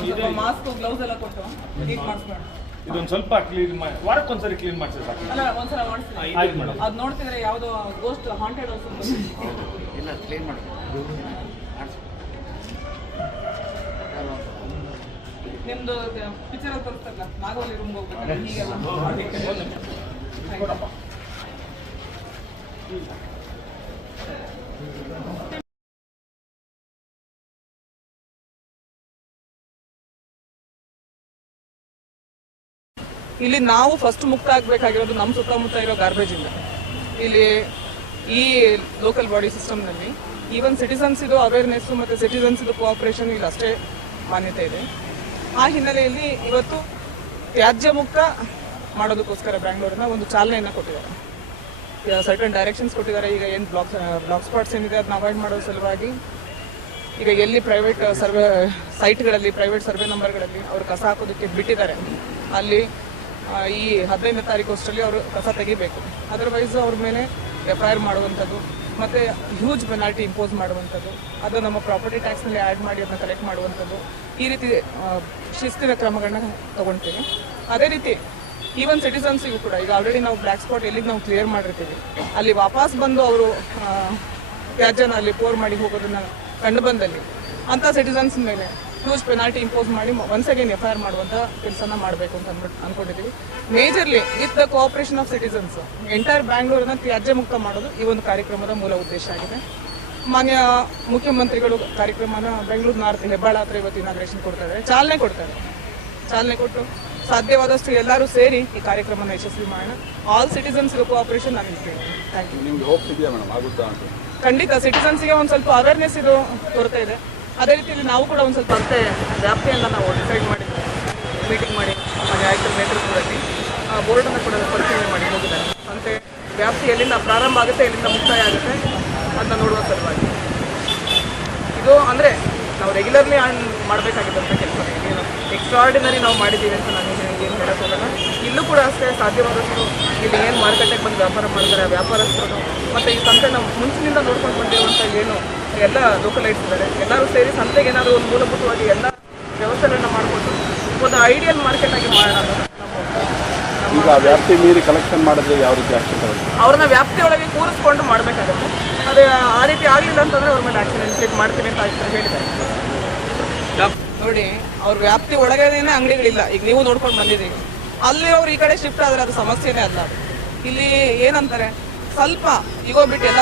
Madam. ಇದು mask gloves ಎಲ್ಲ ಕೊಟ್ಟು ನೀಟ್ ಮಾಡಿಸ್ಬೇಡ. ಇದೊಂದು ಸ್ವಲ್ಪ ಕ್ಲೀನ್ ಮಾಡಿ, ವಾರಕ್ಕೊಂದ್ಸರಿ ಕ್ಲೀನ್ ಮಾಡಿಸಿ ಸಾಕು. ಅಲ್ಲ ಒಂದ್ಸಲ ಮಾಡಿಸ್ತೀನಿ. ಆಯ್ತು ಮೇಡಮ್. ಅದು ನೋಡ್ತಿದ್ರೆ ಯಾವುದೋ ಗೋಸ್ಟ್ ಹಾಂಟೆಡ್ ಹೌಸ್ ಇಲ್ಲ ಕ್ಲೀನ್ ಮಾಡಿ. ನಿಮ್ದು ಪಿಕ್ಚರ್ ಅಲ್ಲಿ ತೋರಿಸ್ತಾರಲ್ಲ ನಾಗವಲ್ಲಿ ರೂಮ್ಗೆ ಹೋಗ್ಬೇಕು ಹೀಗೆಲ್ಲ ಇಲ್ಲಿ ನಾವು ಫಸ್ಟ್ ಮುಕ್ತ ಆಗಬೇಕಾಗಿರೋದು ನಮ್ಮ ಸುತ್ತಮುತ್ತ ಇರೋ ಗಾರ್ಬೇಜ್ ಇಂದ. ಇಲ್ಲಿ ಈ ಲೋಕಲ್ ಬಾಡಿ ಸಿಸ್ಟಮ್ನಲ್ಲಿ ಈವನ್ ಸಿಟಿಸನ್ಸ್ ಇದು ಅವೇರ್ನೆಸ್ ಮತ್ತು ಸಿಟಿಸನ್ಸ್ ಇದು ಕೋಆಪರೇಷನ್ ಇಲ್ಲಿ ಅಷ್ಟೇ ಮಾನ್ಯತೆ ಇದೆ. ಆ ಹಿನ್ನೆಲೆಯಲ್ಲಿ ಇವತ್ತು ತ್ಯಾಜ್ಯ ಮುಕ್ತ ಮಾಡೋದಕ್ಕೋಸ್ಕರ ಬ್ಯಾಂಗ್ಳೂರಿನ ಒಂದು ಚಾಲನೆಯನ್ನು ಕೊಟ್ಟಿದ್ದಾರೆ. ಸರ್ಟನ್ ಡೈರೆಕ್ಷನ್ಸ್ ಕೊಟ್ಟಿದ್ದಾರೆ. ಈಗ ಏನು ಬ್ಲಾಕ್ ಸ್ಪಾಟ್ಸ್ ಏನಿದೆ ಅದನ್ನ ಅವಾಯ್ಡ್ ಮಾಡೋ ಸಲುವಾಗಿ ಈಗ ಎಲ್ಲಿ ಪ್ರೈವೇಟ್ ಸರ್ವೆ ಸೈಟ್ಗಳಲ್ಲಿ ಪ್ರೈವೇಟ್ ಸರ್ವೆ ನಂಬರ್ಗಳಲ್ಲಿ ಅವರು ಕಸ ಹಾಕೋದಕ್ಕೆ ಬಿಟ್ಟಿದ್ದಾರೆ ಅಲ್ಲಿ ಈ 15ನೇ ತಾರೀಕು ಅಷ್ಟರಲ್ಲಿ ಅವರು ಕಸ ತೆಗಿಬೇಕು. ಅದರ್ವೈಸ್ ಅವ್ರ ಮೇಲೆ FIR ಮಾಡುವಂಥದ್ದು ಮತ್ತು ಹ್ಯೂಜ್ ಪೆನಾಲ್ಟಿ ಇಂಪೋಸ್ ಮಾಡುವಂಥದ್ದು, ಅದು ನಮ್ಮ ಪ್ರಾಪರ್ಟಿ ಟ್ಯಾಕ್ಸ್ನಲ್ಲಿ ಆ್ಯಡ್ ಮಾಡಿ ಅದನ್ನ ಕಲೆಕ್ಟ್ ಮಾಡುವಂಥದ್ದು, ಈ ರೀತಿ ಶಿಸ್ತಿನ ಕ್ರಮಗಳನ್ನ ತಗೊಳ್ತೀವಿ. ಅದೇ ರೀತಿ ಈವನ್ ಸಿಟಿಸನ್ಸಿಗೂ ಕೂಡ ಈಗ ಆಲ್ರೆಡಿ ನಾವು ಬ್ಲ್ಯಾಕ್ ಸ್ಪಾಟ್ ಎಲ್ಲಿಗೆ ನಾವು ಕ್ಲಿಯರ್ ಮಾಡಿರ್ತೀವಿ ಅಲ್ಲಿ ವಾಪಸ್ ಬಂದು ಅವರು ತ್ಯಾಜ್ಯನ ಅಲ್ಲಿ ಪೋರ್ ಮಾಡಿ ಹೋಗೋದನ್ನ ಕಂಡು ಬಂದಲ್ಲಿ ಅಂಥ ಸಿಟಿಸನ್ಸ್ ಮೇಲೆ ಹ್ಯೂಜ್ ಪೆನಾಲ್ಟಿ ಇಂಪೋಸ್ ಮಾಡಿ ಒನ್ಸ್ ಅಗೇನ್ FIR ಮಾಡುವಂಥ ಕೆಲಸನ ಮಾಡಬೇಕು ಅಂತ ಅನ್ಕೊಂಡಿದ್ದೀವಿ. Majorly with the cooperation of citizens entire ಬ್ಯಾಂಗ್ಳೂರನ್ನ ತ್ಯಾಜ್ಯ ಮುಕ್ತ ಮಾಡೋದು ಈ ಒಂದು ಕಾರ್ಯಕ್ರಮದ ಮೂಲ ಉದ್ದೇಶ ಆಗಿದೆ. ಮಾನ್ಯ ಮುಖ್ಯಮಂತ್ರಿಗಳು ಕಾರ್ಯಕ್ರಮನ ಬೆಂಗಳೂರು ನಾರ್ತ್ ಹೆಬ್ಬಾಳ ಹತ್ರ ಇವತ್ತು ಇನಾಗ್ರೇಷನ್ ಕೊಡ್ತಾರೆ, ಚಾಲನೆ ಕೊಟ್ಟು ಸಾಧ್ಯವಾದಷ್ಟು ಎಲ್ಲರೂ ಸೇರಿ ಈ ಕಾರ್ಯಕ್ರಮನ ಯಶಸ್ವಿ ಮಾಡೋಣ. ಆಲ್ ಸಿಟಿಸನ್ಸ್ ಕೋಆಪರೇಷನ್ ನಾನು ಹೇಳ್ತೀನಿ. Thank you. ಖಂಡಿತ ಸಿಟಿಸನ್ಸ್ಗೆ ಒಂದು ಸ್ವಲ್ಪ ಅವೇರ್ನೆಸ್ ಇದು ಕೊರತೆ ಇದೆ. ಅದೇ ರೀತಿಯಲ್ಲಿ ನಾವು ಕೂಡ ಒಂದು ಸ್ವಲ್ಪ ಅಂತೆ ವ್ಯಾಪ್ತಿಯನ್ನು ನಾವು ಡಿಸೈಡ್ ಮಾಡಿದ್ವಿ, ಮೀಟಿಂಗ್ ಮಾಡಿ ಹಾಗೆ ಆಯುಕ್ತರ ನೇತೃತ್ವದಲ್ಲಿ ಬೋರ್ಡನ್ನು ಕೂಡ ಪರಿಶೀಲನೆ ಮಾಡಿ ಹೋಗಿದ್ದಾರೆ. ಅಂತೆ ವ್ಯಾಪ್ತಿ ಎಲ್ಲಿಂದ ಪ್ರಾರಂಭ ಆಗುತ್ತೆ ಎಲ್ಲಿಂದ ಮುಕ್ತಾಯ ಆಗುತ್ತೆ ಅದನ್ನ ನೋಡುವ ಸಲುವಾಗಿ ಇದು ಅಂದರೆ ನಾವು ರೆಗ್ಯುಲರ್ಲಿ ಮಾಡಬೇಕಾಗಿದ್ದಂಥ ಕೆಲಸ ಏನು ಎಕ್ಸ್ಟ್ರಾರ್ಡಿನರಿ ನಾವು ಮಾಡಿದ್ದೀವಿ ಅಂತ ನಾನು ಏನು ಹೇಳಕ್ಕೆ ಹೋಗೋಣ. ಇಲ್ಲೂ ಕೂಡ ಅಷ್ಟೇ ಸಾಧ್ಯವಾದಷ್ಟು ಇಲ್ಲಿ ಏನು ಮಾರುಕಟ್ಟೆಗೆ ಬಂದು ವ್ಯಾಪಾರ ಮಾಡ್ತಾರೆ ವ್ಯಾಪಾರಸ್ಥರು ಮತ್ತು ಈ ಸಂತೆನ ಮುಂಚಿನಿಂದ ನೋಡ್ಕೊಂಡು ಬಂದಿರುವಂಥ ಏನು ಎಲ್ಲ ಲೋಕಲೈಟ್ಸ್ ಇದ್ದಾರೆ ಎಲ್ಲರೂ ಸೇರಿ ಸಂತೆಗೆ ಏನಾದರೂ ಒಂದು ಮೂಲಭೂತವಾಗಿ ಎಲ್ಲ ವ್ಯವಸ್ಥೆಗಳನ್ನ ಮಾಡಿಕೊಂಡು ಒಂದು ಐಡಿಯಲ್ ಮಾರ್ಕೆಟ್ ಆಗಿ ಮಾಡೋಣ. ಈಗ ವ್ಯಾಪ್ತಿ ಮೀರಿ ಕಲೆಕ್ಷನ್ ಮಾಡಿದ್ರೆ ಯಾವ ರೀತಿ ಆಕ್ಷನ್ ಅವ್ರನ್ನ ವ್ಯಾಪ್ತಿಯೊಳಗೆ ಕೂರಿಸ್ಕೊಂಡು ಮಾಡಬೇಕಾಗುತ್ತೆ. ಅದೇ ಆ ರೀತಿ ಆಗಲಿಲ್ಲ ಅಂತಂದರೆ ಅವ್ರ ಮೇಲೆ ಆಕ್ಷನ್ ಇನಿಷಿಯೇಟ್ ಮಾಡ್ತೀನಿ ಅಂತ ಹೇಳಿದ್ದಾರೆ. ನೋಡಿ ಅವ್ರ ವ್ಯಾಪ್ತಿ ಒಳಗೇನೆ ಅಂಗಡಿಗಳಿಲ್ಲ. ಈಗ ನೀವು ನೋಡ್ಕೊಂಡು ಬಂದಿದ್ದೀವಿ, ಅಲ್ಲಿ ಅವ್ರು ಈ ಕಡೆ ಶಿಫ್ಟ್ ಆದರೆ ಅದು ಸಮಸ್ಯೆನೇ ಅಲ್ಲ. ಇಲ್ಲಿ ಏನಂತಾರೆ ಸ್ವಲ್ಪ ಈಗೋ ಬಿಟ್ಟು ಎಲ್ಲ